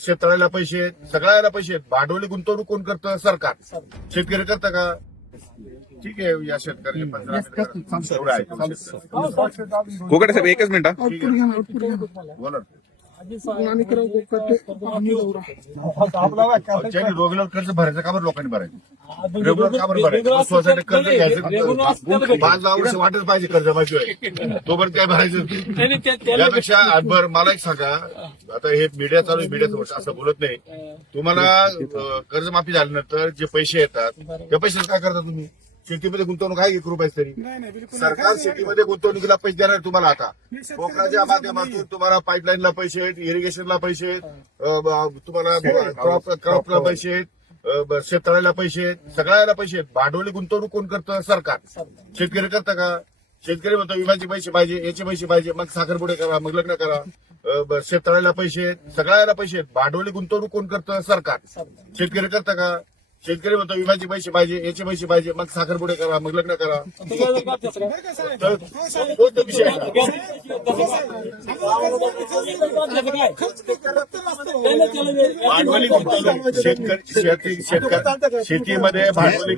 शेततळ्याला पैसे आहेत सगळ्याला पैसे आहेत. भांडवली गुंतवणूक कोण करतं? सरकार. शेतकरी करतं का? ठीक आहे या पंधरा मिनिटं. एवढं आहे? कोकटे साहेब एकच मिनिट. हा. रेग्युलर कर्ज भरायचं का बरं लोकांनी भरायचं रेग्युलर का बरं भरायचं सोसायटी कर्ज घ्यायचं पाच दहा वर्ष वाटत पाहिजे कर्ज माझी तोपर्यंत काय भरायचं त्यापेक्षा बर मला एक सांगा आता हे मीडिया चालू आहे मीडिया समोर असं बोलत नाही तुम्हाला कर्जमाफी झाल्यानंतर जे पैसे येतात त्या पैशाचं काय करता तुम्ही शेतीमध्ये गुंतवणूक आहे एक रुपयाची तरी. सरकार शेतीमध्ये गुंतवणुकीला पैसे देणार आहे तुम्हाला आता. कोकणाच्या माध्यमातून तुम्हाला पाईपलाईनला पैसे आहेत इरिगेशनला पैसे आहेत अं, ब- तुम्हाला क्रॉप क्रॉपला पैसे आहेत अं, ब- शेततळ्याला पैसे आहेत सगळ्याला पैसे आहेत. भांडवली गुंतवणूक कोण करतं? सरकार. शेतकरी करतं का? शेतकरी म्हणतो विम्याचे पैसे पाहिजे याचे पैसे पाहिजे मग साखरपुडे करा मग लग्न करा. अं, ब- शेततळ्याला पैसे आहेत सगळ्याला पैसे आहेत. भांडवली गुंतवणूक कोण करतं? सरकार. शेतकरी करतं का? शेतकरी म्हणतो विम्याचे पैसे पाहिजे याचे पैसे पाहिजे मग साखरपुडे करा मग लग्न करा. तर तोच विषय भांडवली गुंतवणूक शेतकरी शेती शेतकरी. शेतीमध्ये भांडवली